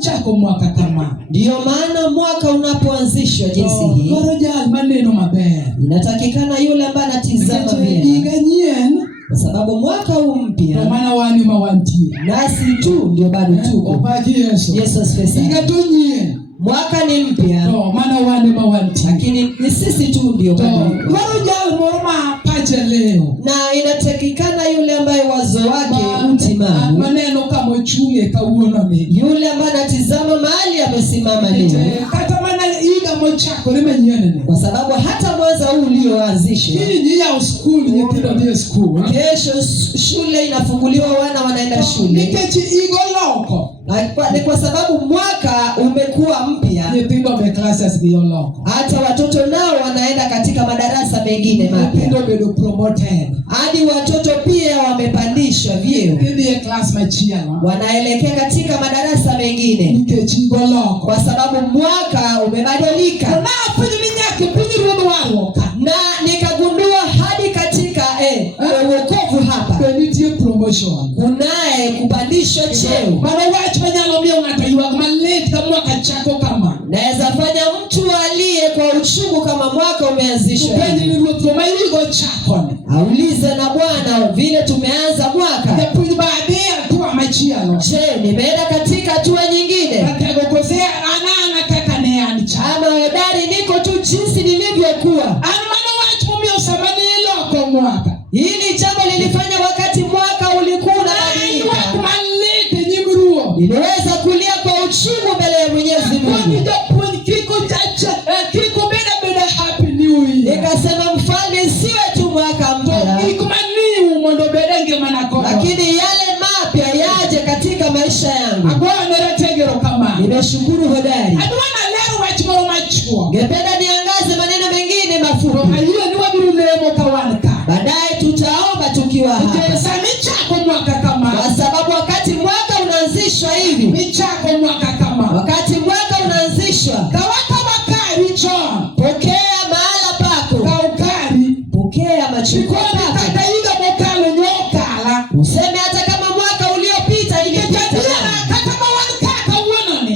chako mwaka kama. Ndio maana mwaka unapoanzishwa jinsi hii, Gorojal maneno maber. Inatakikana yule ambaye anatizama vyema. Kwa sababu mwaka huu mpya, maana wani mawanti. Nasi tu ndio bado tuko. Obaki Yesu. Yesu asifiwe. Mwaka ni mpya. Maana wani mawanti. Lakini ni sisi tu ndio bado. Gorojal moroma pache leo. Na inatakikana yule ambaye wazo wake utimamu. Maneno kama chunge kauona mimi. Yule ambaye anatizama mahali amesimama leo. Kata maana iga mochako limenyene. Kwa sababu hata mwanzo huu ulioanzishwa. Hii ni ya school, ni kido ndio school. Kesho shule inafunguliwa, wana wanaenda shule. Nikechi igo loko. Ni kwa sababu mwaka umekuwa mpya. Nipingo me classes ndio loko. Hata watoto nao wanaenda katika madarasa mengine mapya. Ndio promoted. Hadi watoto pia wamepandishwa vyeo. Ndio class machia. Wanaelekea katika madarasa mengine. Nikechi igo loko. Kwa sababu mwaka umebadilika. Na nikagundua hadi katika wokovu hapa. Promotion. Kunaye kupandishwa cheo. Maana watu wanyalomia unataiwa kama late kama mwaka chako kama. Naweza fanya mtu aliye kwa uchungu kama mwaka umeanzishwa. Aulize na Bwana vile tumeanza mwaka. Je, nimeenda katika hatua nyingine? Ama hodari niko tu jinsi nilivyokuwa? Hili jambo lilifanya wakati mwaka ulikuwa unabadilika. Niliweza kulia kwa uchungu mbele ya Mwenyezi Mungu. Nikasema Mfalme, siwe tu mwaka mpya, lakini yale mapya yaje katika maisha yangu. Nimeshukuru hodari. Ngependa niangaze maneno mengine mafupi. Baadaye tutaomba tukiwa hapa. Kwa sababu wakati mwaka unaanzishwa hivi. Wakati mwaka unaanzishwa. Pokea mahala pako. Pokea machukua pako. Useme hata kama mwaka uliopita ilipita.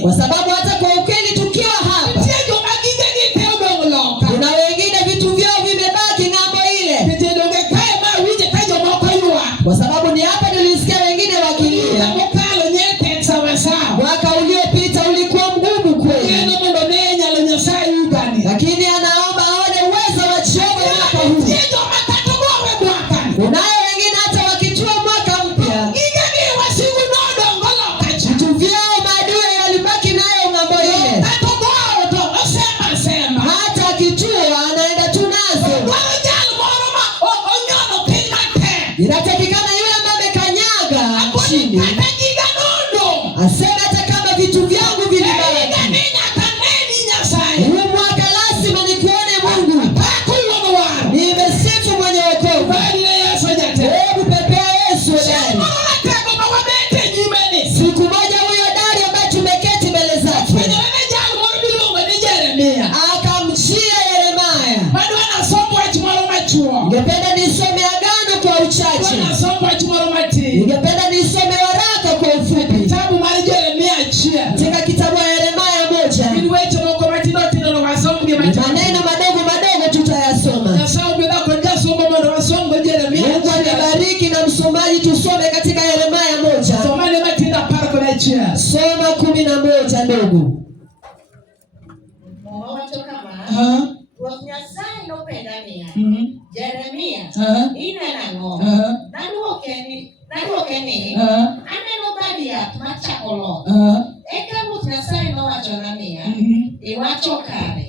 Kwa sababu hata kwa ukweli tukiwa hapa. Kuna wengine vitu vyao vimebaki ng'ambo ile. Kwa sababu ni hapa nilisikia wengine wakilia. Mwaka uliopita ulikuwa mgumu kweli. Lakini anaomba aone uwezo wa Jehova mwaka huu. Kunayo wengine hata wakitua mwaka mpya. Vitu vyao maadui yalibaki nayo ng'ambo ile. Hata akitua anaenda tu nazo. Inatakikana yule ambaye amekanyaga chini aseme hata kama vitu vyangu vilibaki. Huu mwaka lazima nikuone Mungu. Nimesifu mwenye wokovu. Hebu pepea Yesu ndani. Siku moja huyo dari ambaye tumeketi mbele zake akamjia Yeremia. Ningependa nisome agano kwa uchache. Ningependa nisome waraka kwa ufupi. Katika kitabu ya Yeremia 1. Maneno madogo madogo tutayasoma. Mungu anibariki na msomaji tusome katika Yeremia 1. Soma 11 ndogo. Jeremia inenango naduokeni aneno badia machakolo eka Ruoth Nyasaye nowacho niya iwacho kare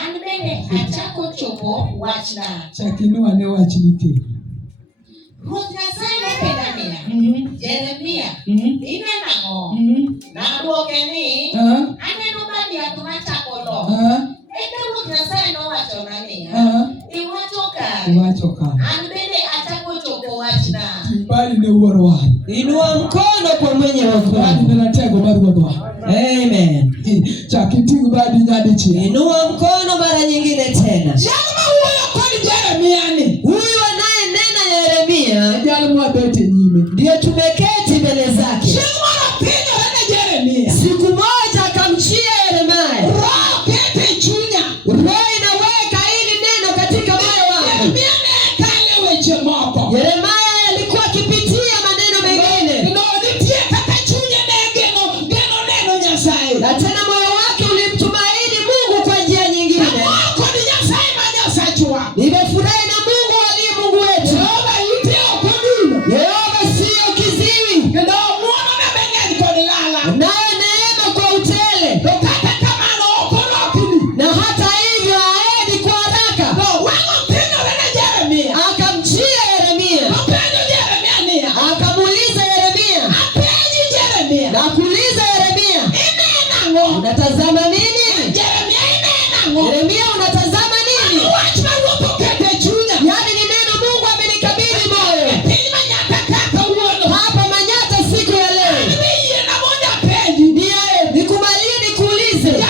an bende achako chopo wachna. Chakino ane wachni ke Ruoth Nyasaye nopenja niya Jeremia inenango naduokeni aneno badia machakolo eka Ruoth Nyasaye nowacho niya iwacho kare an bende achako chopo wachna. Bali ne wuoro wa. Inua mkono kwa mwenye wokovu. Ninatego maruodwa. Amen. Chakitingu badi nyadi chi. Inua mkono mara nyingine tena. Jama huyo kwa Yeremia ni. Huyu anayenena Yeremia. Jama bete nyime. Ndio tumeketi mbele zake. Jama anapenda Yeremia. Siku moja unatazama nini? Yeremia unatazama nini? Yani ni neno Mungu amenikabidhi moyo. Hapa Manyata siku ya leo. Nikubalie nikuulize.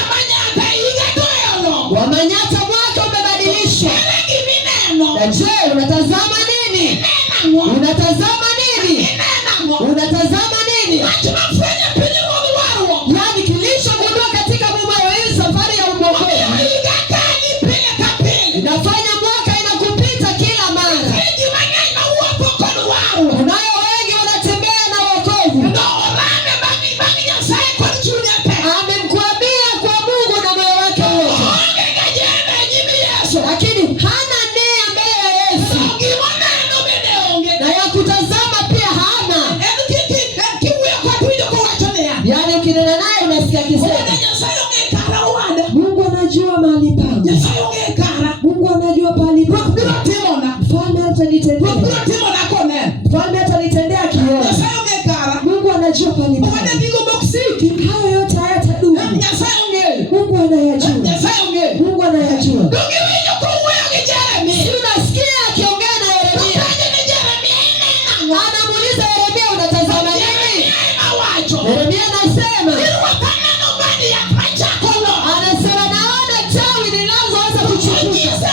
Wa Manyata mwaka umebadilishwa. Na je, unatazama nini? Unatazama nini? Unatazama nini? Yani kilichogundua katika Mungu hii safari ya uokovu. Inafanya mwaka inakupita kila mara. Unayo wengi wanatembea na wokovu. Amemkuambia kwa Mungu na moyo wake wote. Lakini hana nia mbele ya Yesu. Na ya kutazama pia hana. Yani ukinena naye unasikia kisema. Mungu anajua mahali pangu. Mungu anajua pahali pangu. Mfalme atanitendea. Mfalme atanitendea kiona. Mungu anajua pahali pangu. Hayo yote hayatadumu. Mungu anayajua. Mungu anayajua. Unasikia akiongea na Yeremia. Anamuuliza Yeremia unatazama nini? Yeremia anasema naona tawi linaloanza kuchipuka.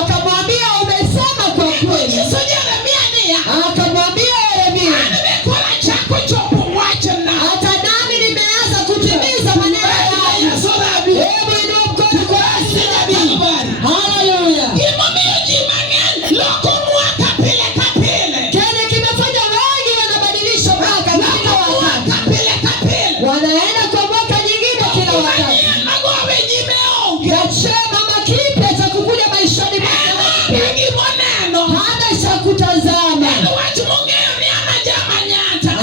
Akamwambia umesema kwa kweli. Akamwambia Yeremia hata nami nimeanza kutimiza maneno yangu. Hebu inua mkono kwa Yesu nabii. Haleluya. Kile kimefanya wengi wanabadilisha mwaka kila wakati. Wanaenda kwa mwaka nyingine kila wakati. Yachema makipya cha kukuja maishani mwako. Hana cha kutazama.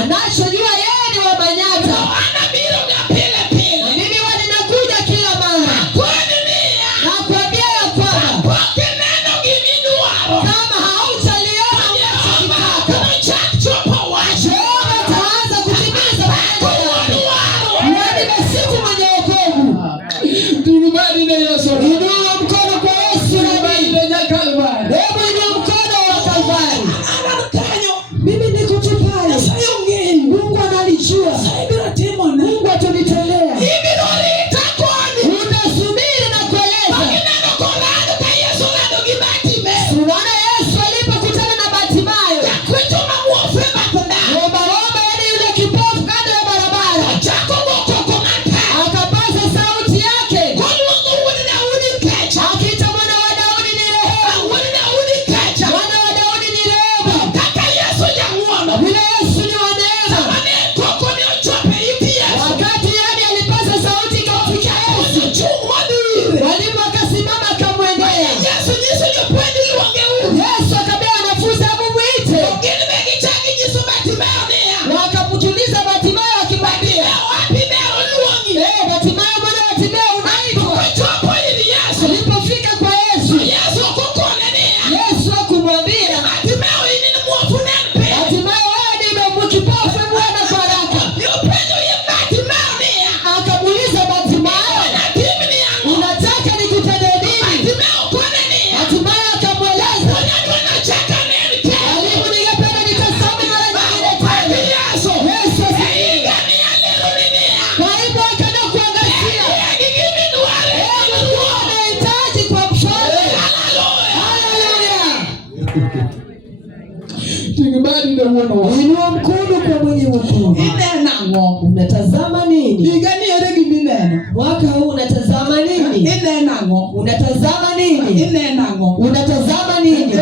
Anachojua yeye ni wa Manyata. Na mimi ninakuja kila mara. Nakwambia ya kwamba kama hautaliona Jehova ataanza kutimiza maneno yake. Yani basiku mwenye wokovu. Inua mkono kwa Yesu nabii. Hebu inua mkono wa Kalvari. Mimi niko tu pale. Mungu analijua. Mungu atanitendea. Utasubiri na kueleza. Unaona Yesu alipokutana na Bartimayo. Omba yani yule kipofu kando ya barabara. Akapaza sauti yake. Akiita mwana wa Daudi ni rehemu. Mwana wa Daudi ni rehemu. Vile Yesu ni wa neema. Wakati yani alipaza sauti ikamfikia Yesu. Walimu akasimama akamwendea. Yesu akamwambia wanafunzi hebu mwite. Wakamtuliza Bartimayo akimwambia. Bartimayo mwana wa Timeo unaitwa. Alipofika kwa Yesu. Yesu akamwambia. Bartimayo wewe ni kipofu mwana kwa haraka. Akamuuliza Bartimayo. Unataka nikutendee nini? Bartimayo akamweleza. Mwalimu ningependa nitasome mara nyingine tena. Yesu asifiwe. Kwa hivyo akaenda kuangazia. Mungu anahitaji kwa mfalme. Haleluya. Inua mkono kwa mwenye wokovu. Unatazama nini? Mwaka huu unatazama nini? Unatazama nini? Unatazama nini?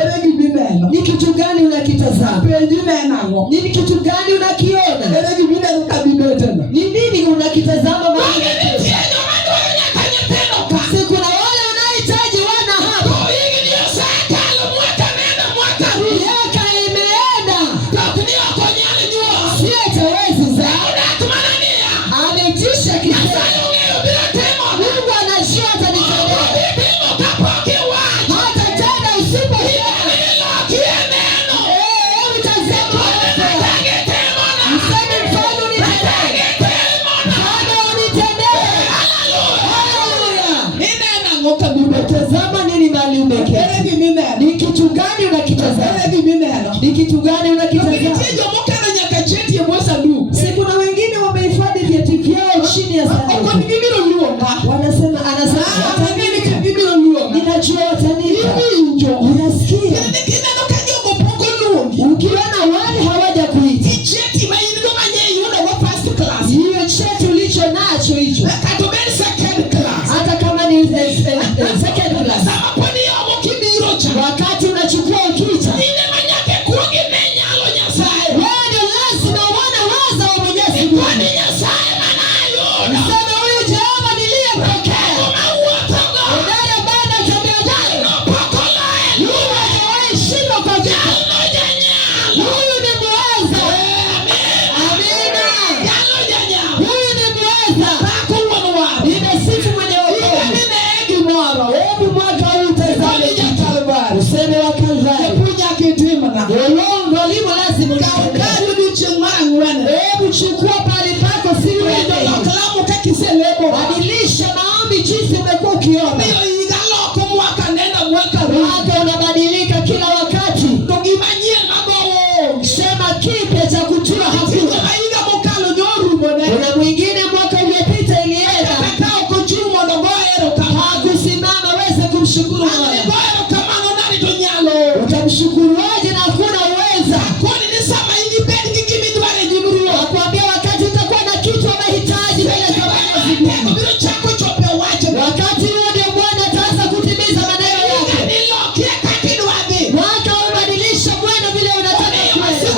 Ni kitu gani unakitazama? Ni kitu gani unakiona? Ni nini unakitazama mahali? Siku na wale unahitaji wana hapa. Miaka imeenda. Sietawezi zaidi. Ametisha kisema. Mungu anajua atanitendea. Hata tena usipo utazama. unakitazama? Ni kitu gani unakitazama? Si kuna wengine wamehifadhi vyeti vyao chini ya sanduku. Anasema ninajua watanipa. Unasikia? Ukiona wale hawajakuita, hiyo cheti ulicho nacho hicho, hata kama ni second class, wakati unachukua ukita, wewe ndio lazima uone waza wa Mwenyezi Mungu. Sema huyu Jehova niliyempokea, ndani ya banda tabia gani? Huyu hajawahi shindwa kwa vita. Huyu ni muweza. Amina. Huyu ni muweza. Nimesifu mwenye wokovu. Hebu mwaka huu utazame Kalvari. Useme wa Kalvari. Uongo limo lazima hebu chukua pale pako si wewe. Badilisha maombi jinsi umekuwa ukiomba. Mwaka unabadilika kila wakati. Sema kipya cha kutua hakuna. Kuna mwingine mwaka uliopita ilienda hakusimama weze kumshukuru Mola. Utamshukuru aje na hakuna uweza? Nakwambia wakati utakuwa na kitu unahitaji bila sababu. Wakati huo ndio Bwana ataanza kutimiza maneno yake. Mwaka ubadilisha Bwana vile unataka kwenda.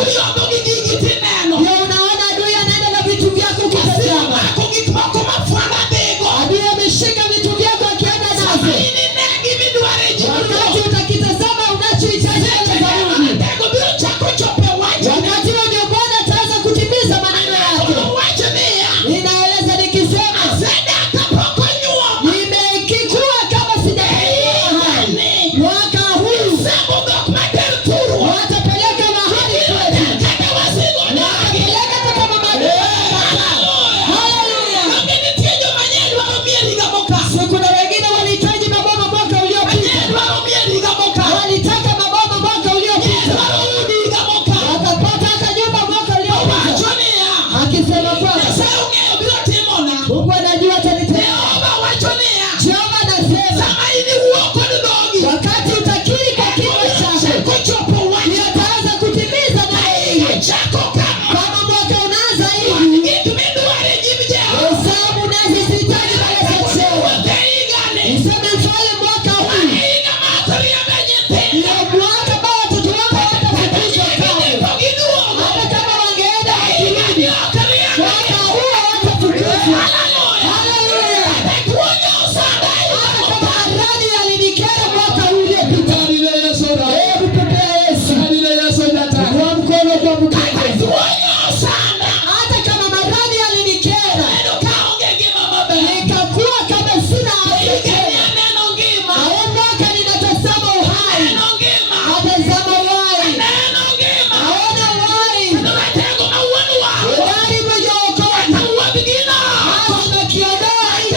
Ndio unaona adui anaenda na vitu vyako ukitazama. Adui ameshika vitu vyako akienda nazo. Wakati utakitazama unachohitaji za Mungu. Wakati huo ndio Bwana ataanza kutimiza maneno yake. Ninaeleza nikisema nimekikua kama sijakuwa hai. Mwaka huu watapeleka mahali kwetu. Watapeleka kama maduka. Haleluya. Kuna wengine walihitaji maboma mwaka uliopita. Walitaka maboma mwaka uliopita. Wakapata hata nyumba mwaka uliopita. Akisema kwamba Mungu anajua atanitendea. Jehova anasema wakati utakiri kwa kinywa chako ndio ataanza kutimiza maneno yako. Kama mwaka unaanza hivi, hesabu nazi sihitaji mbele za cheo. Useme mfalme mwaka huu ndio mwaka ambao watoto wako watafukuzwa kamwe. Hata kama wangeenda wakirudi, mwaka huu hawatafukuzwa. Haleluya. Hata kama maradhi yalinikera mwaka uliopita, hebu pokea Yesu. Kwa mkono kwa mkono. Hata kama maradhi yalinikera, nikakuwa kama sina afya tena. Haya mwaka ninatazama uhai. Natazama uhai. Naona uhai. Uhai mwenye wokovu. Lazima kiondoa hicho.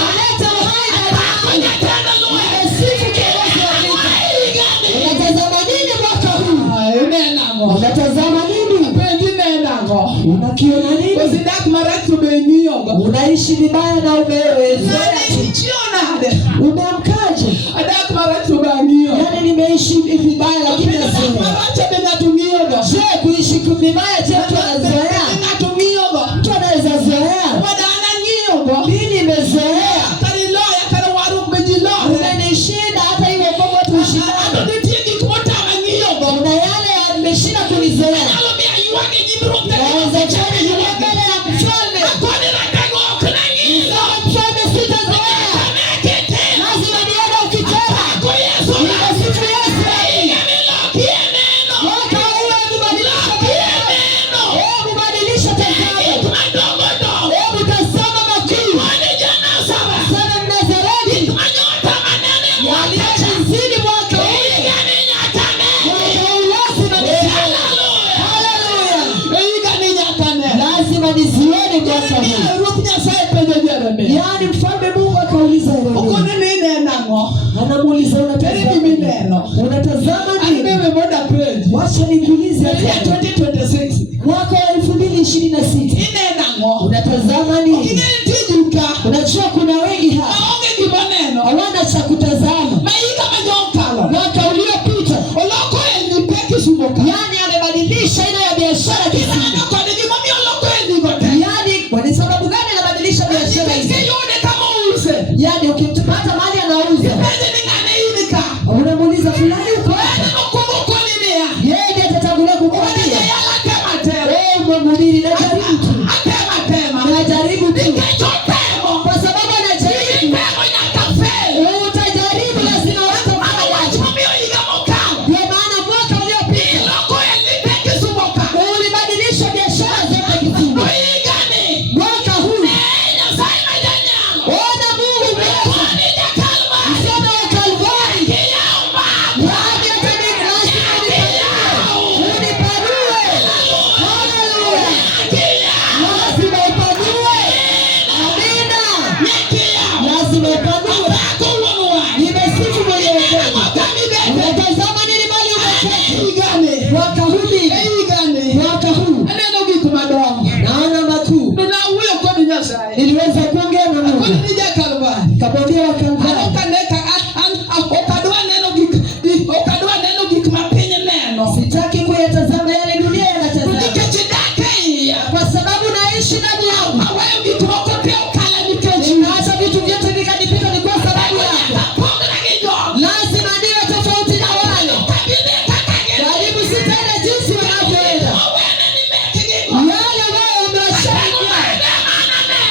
Aleta uhai ndani yangu. Nimesifu kiongozi wa vita. Unatazama nini mwaka huu? Unatazama nini? Unakiona nini? Unaishi vibaya na umezoea. Umeamkaje? Yaani nimeishi vibaya lakini nazoea. Je, kuishi vibaya je mtu anazoea? Mtu anaweza zoea. Mimi nimezoea. Umenishinda hata hivyo kwa tushindane. Kuna yale yameshinda kunizoea. Naweza chani jua mbele ya mfalme. Mfalme sitazoea. Lazima niende ukitenda. Nimesifu Yesu. Mwaka huu hebu badilisha tazama. Hebu tazama makuu. Sana Mnazareti. Yaliyozidi mwaka huu. Mwaka huu lazima nisione. Haleluya. Lazima nisione mwaka huu. Yaani mfalme Mungu akauliza Yeremia. Anamuuliza unatazama nini? Acha nikuulize, 2026 mwaka wa 2026 unatazama nini? Unajua kuna wengi hapa hawana cha kutazama. Mwaka uliopita yani amebadilisha aina ya biashara kisini. Yani kwa sababu gani anabadilisha biashara hizi? Yani ukipata mali anauza, unamuuliza fulani uko wapi? Yeye ndiye atatangulia kukwambia. Wewe mhubiri, najaribu tu. Najaribu tu. Kwa sababu anajaribu. Utajaribu lazima utafanya. Ndio maana mwaka uliopita ulibadilisha biashara zote kisini. Mwaka huu ona Mungu msema wa Kalvari. Yaani hata mimi unipanue. Haleluya. Lazima upanue. Amina. Lazima upanue. Nimesifu mwenye wokovu. Unatazama nini mali umeketi? Mwaka huu nini? Mwaka huu naona makuu. Niliweza kuongea na Mungu. Nikamwambia wa Kalvari, sitaki kuyatazama yale dunia yanatazama, kwa sababu naishi ndani yangu. Hata vitu vyote vikanipita ni kwa sababu yako. Lazima niwe tofauti na wale. Karibu sitaenda jinsi wanavyoenda. Yale wao wamewashaingia.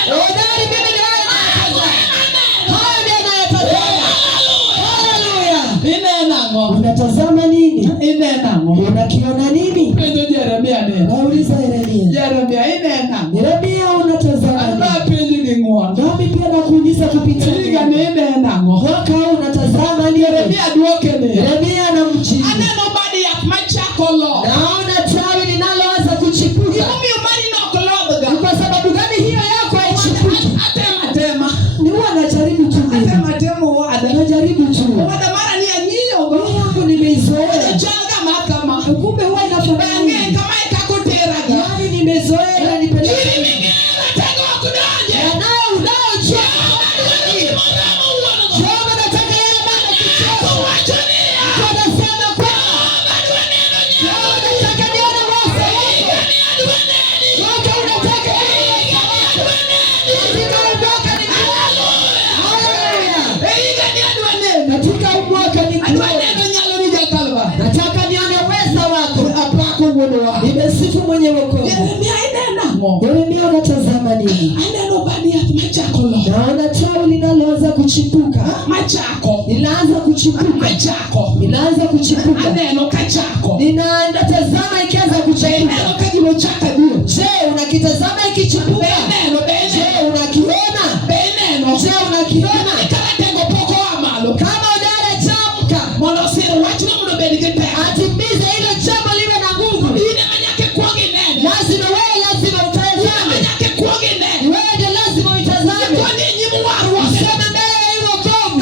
Odari mimi ni wale nayatazama. Hayo ndio nayatazama. Haleluya. Unatazama nini? Unakiona nini? Nauliza Yeremia, unatazama nini? Nami pia nakuuliza kupitia mwaka huu unatazama nini? Yeremia anamjibu, naona tawi linaloanza kuchipuka. Ni kwa sababu gani hiyo yako haichipuki? Ni huwa najaribu tu mimi. Najaribu tu. Mimi yangu nimeizoea. Kumbe huwa inafanana. Yani nimezoea na nipeleka. Joma nataka yale maana kichoko. Wanasema kwa nataka nione wasa wako. Waka unataka nione wasa wako. Katika mwaka ni kuona. Haleluya. Katika mwaka ni kuona. Nataka nione uweza wako. Nimesifu mwenye wokovu. Yeremia, unatazama nini? Naona tawi linaloanza kuchipuka. Linaanza kuchipuka. Ninatazama ikianza kuchipuka. Je, unakitazama ikichipuka? Je, unakiona? Je, unakiona? Kama udara chamka, atimize hilo jambo liwe na nguvu. Lazima utazame. Wewe ndio lazima uitazame. Useme mbele ya hiyo wokovu.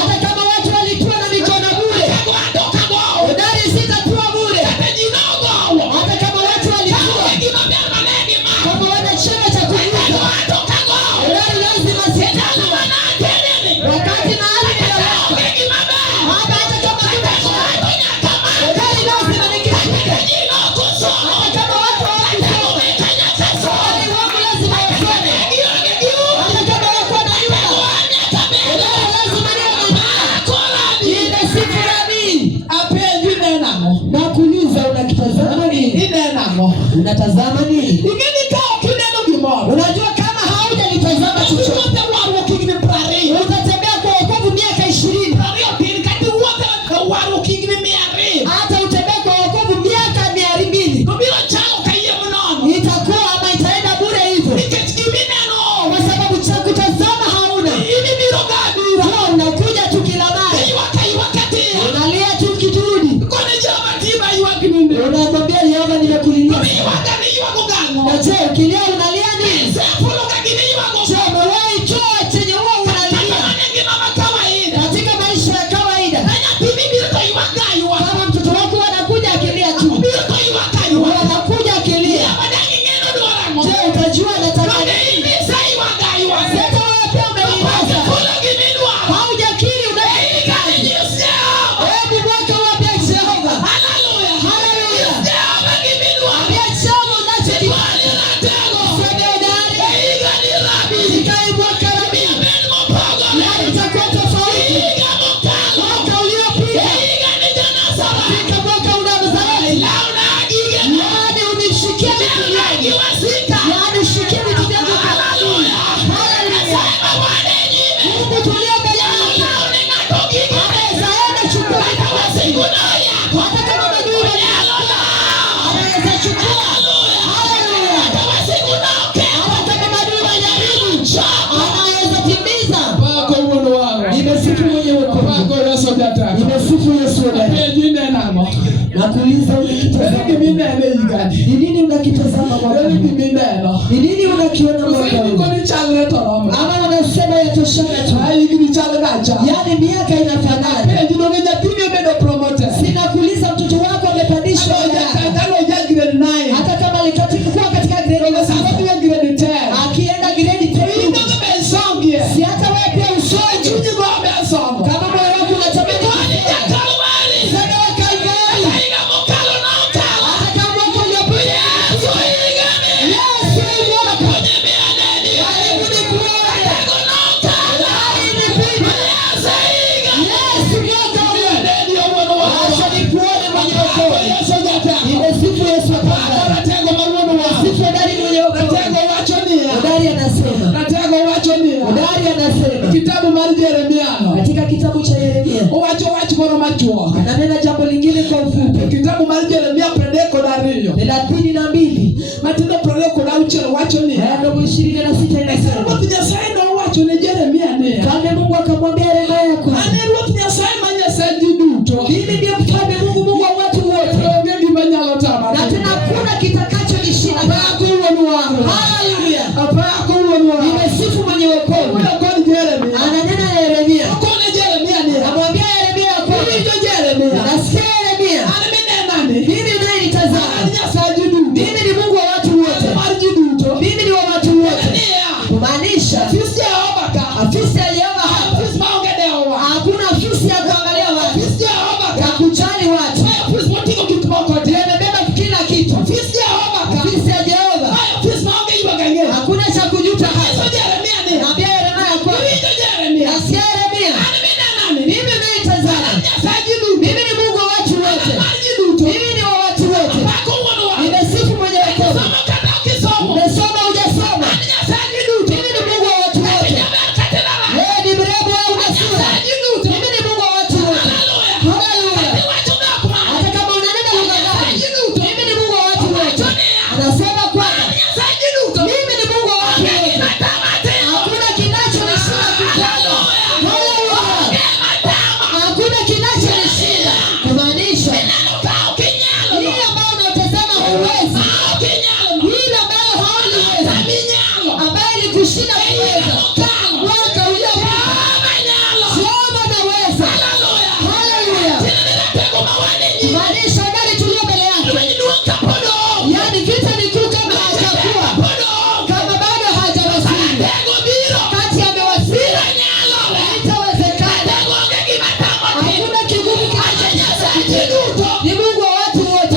Hata kama watu walitua na mikono bure, udari sitatua bure. Hata kama watu walitua, kama wana chema cha kuvuka, udari lazima sitatua. Wakati na hali ya hata kama tunakuwa, udari lazima nikifika. Hata kama watu walitua, udari wangu lazima wasome. Hata kama wako na nyuma, udari lazima niwe nimesifu Rabi. Nakuuliza, unakitazama nini? Unatazama nini? Unajua kama haujalitazama chochote, utatembea kwa wokovu miaka 20. Hata utembea kwa wokovu miaka 200. Itakuwa ama itaenda bure hivyo. Kwa sababu cha kutazama hauna. Huwa unakuja tu kila mara. Unalia tu kiturudi. Unamwambia Yehova, nimekulilia. unajua nataka nini. Sasa wewe pia umeimeza. Haujakiri unahitaji. Hebu mwaka wapya Jehova. Haleluya. Haleluya. Ambia Jehova unachokifanya. Sema udari. Sikae mwaka rabi. Na itakuwa tofauti. Mwaka uliopita. Katika mwaka unaozali. Yaani unishikie vitu vyangu. Yaani shikie vitu vyangu. Haleluya. Haleluya. Mungu tulio mbele yako. Anaweza enda chukua vitu vyako. Hata kama unajua anaweza chukua. Haleluya. Hata kama unajua jaribu. Anaweza timiza. Bako uono wangu. Nimesifu mwenye wokovu. Bako Yesu data. Nimesifu Yesu ndani. Jina namo. Nakuuliza unakitazama. Ni nini unakitazama mwaka huu? Ni nini unakiona mwaka huu? Ama wanasema yatoshana tu. Yaani miaka inafanana. Sinakuuliza mtoto wako amepandishwa hata kama alikuwa katika grade 7 akienda grade 10. Si hata wewe pia usoje. Kama moyo wako unatamani sema Kalvari. Hata kama wako uliopita. Yesu mwaka. Karibu ni kuone. Yesu mwaka huyo. Acha nikuone mwenye wokovu. Nimesifu Yesu kwanza. Sifu ndani mwenye wokovu. Udari anasema. Kitabu mali Yeremia. Katika kitabu cha Yeremia. Ananena jambo lingine kwa ufupi. Kitabu mali Yeremia predeko dario. 32. Matendo predeko na uchero wacho ni. Ndio 26 inasema. Mungu Nyasaye ndo wacho ni Yeremia ne. Kama Mungu akamwambia Yeremia yako. Mungu Nyasaye manya saidi duto. Mimi ndio mfalme Mungu wa watu wote. Ndio mimi manyalo tama. Na tena kuna kitakachonishinda. Haleluya. Nimesifu mwenye wokovu. Ananena Yeremia. Amwambia Yeremia yako. Nasikia Yeremia. Mimi naye nitazama. Mimi ni Mungu wa watu wote. Mimi ni wa watu wote. Kumaanisha afisi ya Yehova hapa. Hakuna afisi ya kuangalia watu. Ya kujali watu. Nimebeba kila kitu. Afisi ya Jehova. Hakuna cha kujuta hapa. Naambia Yeremia yako. Nasikia Yeremia. Mimi naye nitazama. Mimi ni Mungu wa watu wote. Mimi ni wa watu wote. Nimesifu mwenye wokovu. Umesoma hujasoma. Mimi ni Mungu wa watu wote. Wewe ni mrembo au unasura. Mimi ni Mungu wa watu wote. Haleluya. Hata kama unanena lugha gani. Mimi ni Mungu wa watu wote. Anasema kwamba mimi ni Mungu wa watu wote. Hakuna kinachonishinda kukalo. Haleluya. Hakuna kinachonishinda. Kumaanisha hii ambayo unatazama huwezi. Hii ambayo hauliweza. Ambayo ilikushinda kuweza. Mwaka uliopita. Soma naweza. Haleluya. Kumaanisha gari tulio mbele yake. Yaani vita ni kuu kama hajakuwa. Kama bado hajawasili. Kati amewasili. Itawezekana. Hakuna kigumu kinachonyesha. Ni Mungu wa watu wote.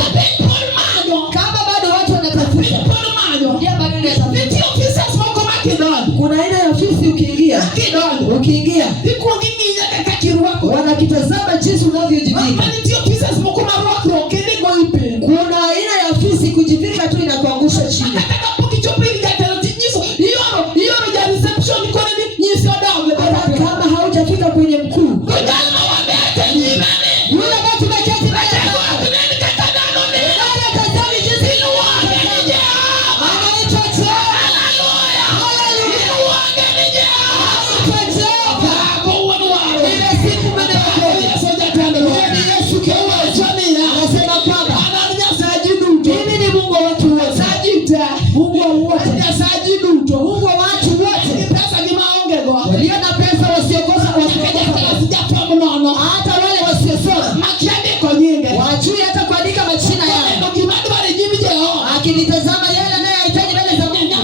Kama bado watu wanatafuta. Ndio bado wanatafuta. Kuna aina ya ofisi ukiingia. Wanakitazama jinsi unavyojivika. Kuna aina ya ofisi kujivika tu inakuangusha chini. Hata kama haujafika kwenye mkuu. Yule ambaye tumeketi mbele yake. Anatazama jinsi anaitwa Jehova. Haleluya. Nimesifu mwenye wokovu. Yesu kiumbe. Anasema kwamba mimi ni Mungu wa watu wote. Mungu wa wote. Mungu wa watu wote. Walio na pesa wasiokosa. Hata wale wasiosoma. Wajui hata kuandika majina yao. Akinitazama yale anayehitaji mbele za Mungu.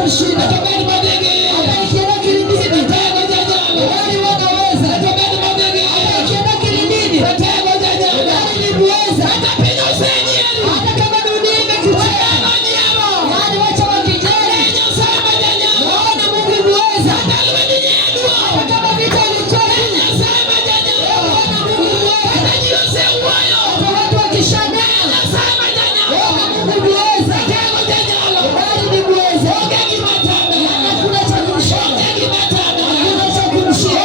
kinachomshinda. Hata ikienda kilindini, gari wanaweza. Hata ikienda kilindini, gari ni muweza. Hata kama dunia imekucheka, yaani wacha wakijali, waona Mungu muweza. Hata kama vita ilikuwa juu, waona Mungu muweza. Hata watu wakishangaa, waona Mungu muweza. Gari ni muweza. Hakuna cha kumshinda. Hakuna cha kumshinda.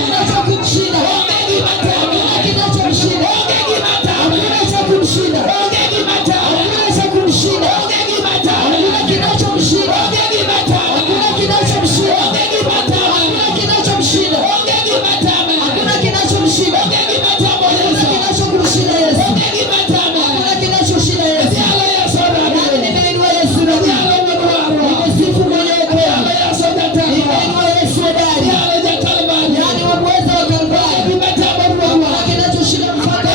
Hakuna cha kumshinda. Hakuna kinachomshinda. Hakuna cha kumshinda. Hakuna cha kumshinda. Hakuna kinachomshinda. Hakuna kinachomshinda. Hakuna kinachomshinda. Hakuna kinachomshinda. Hakuna kinachokumshinda Yesu. Hakuna kinachoshinda Yesu. Nami nimeinua Yesu na nimesifu mwenyewe kweli. Nimeinua Yesu hodari. Yaani wa muweza wa Kalvari. Hakuna kinachoshinda mfalme.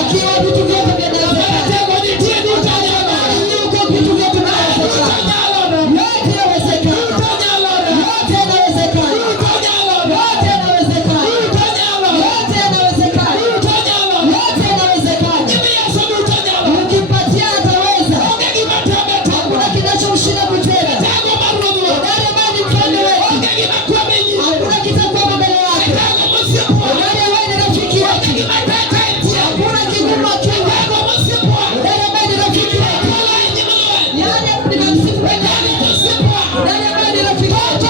Akiwa vitu vyote vinawezekana. Yuko vitu vyote vinawezekana. Yote yawezekana. Yote yanawezekana. Yote yanawezekana. Yote yanawezekana. Yote yanawezekana. Ukimpatia ataweza. Hakuna kinachomshinda kutenda. Hodari ambaye ni mfalme wetu. Hakuna kitakwama mbele yake. Hodari ambaye ni rafiki yake. Hakuna kigumu akiwa. Hodari ambaye ni rafiki yake. Yaani nimemsifu mwenyewe. Hodari ambaye ni rafiki yake.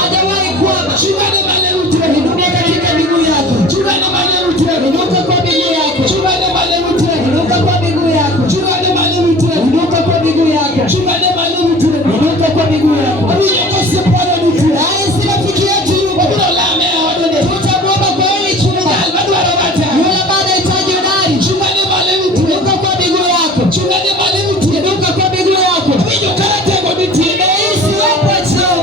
Hajawahi kwama. Inuka katika miguu yako. Inuka kwa miguu yako. Inuka kwa miguu yako. Inuka kwa miguu yako. Inuka kwa miguu yako. Yaani si rafiki yetu yuko. Tutamwomba kwa hili chumba. Yule ambaye anahitaji hodari. Inuka kwa miguu yako. Inuka kwa miguu yako. Nimehisi wapo chao.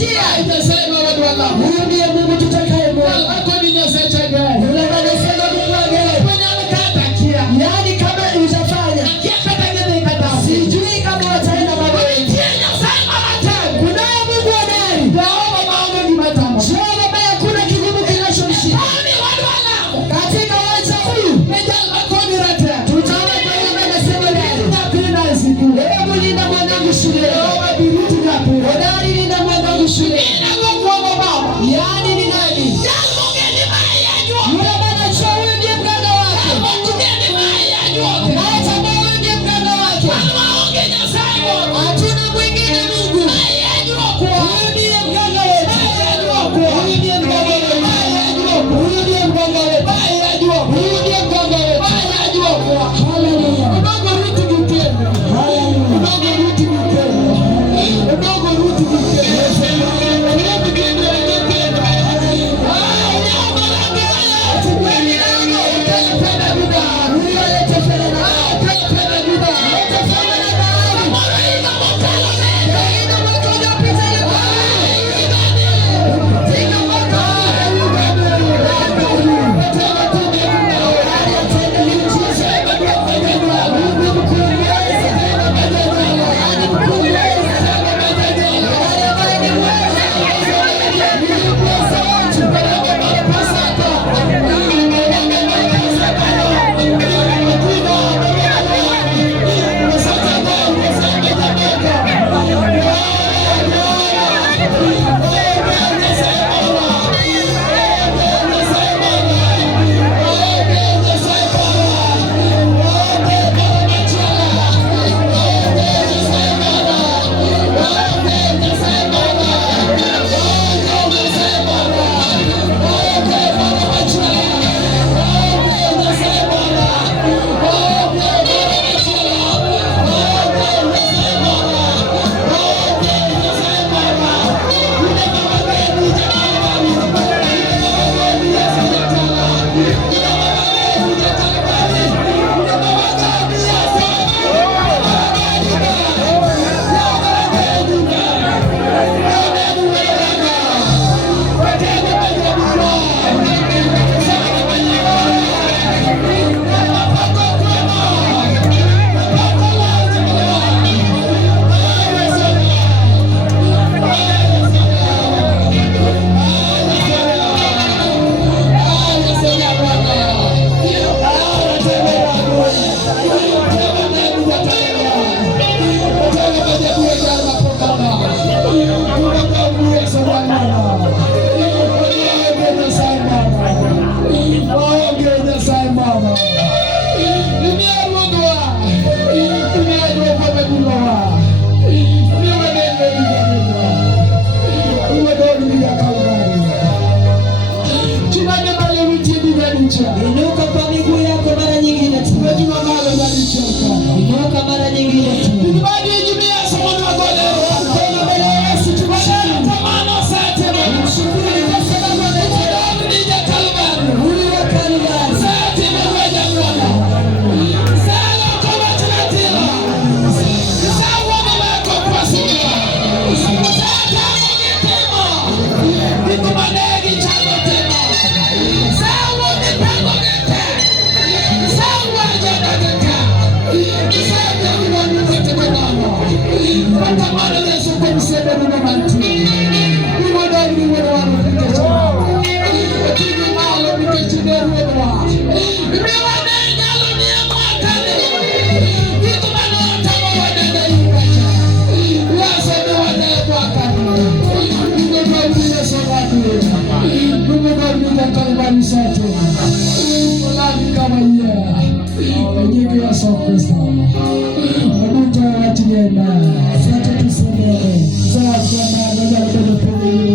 njia. Huyu ndiye Mungu tutakayemwomba. Unasema Mungu wake. Yaani kama utafanya. Sijui kama wataenda mbele. Kunaye Mungu hodari. Jehova ambaye hakuna kigumu kinachomshinda. Katika wacha huyu tutaona Bwana anasema nini. Hebu linda mwanangu shule. Hodari linda mwanangu shule. Yaani ni nani? Yule bwana chua huyu ndiye mganga wake. Naye tambua huyu ndiye mganga wake. Hatuna mwingine Mungu. Huyu ndiye mganga wetu. Huyu ndiye mganga wetu. Huyu ndiye mganga wetu. Huyu ndiye mganga wetu. Haleluya. Inuka kwa miguu yako mara nyingine tu. Inuka mara nyingine tu. Yesu Kristo. Mungu atujalie.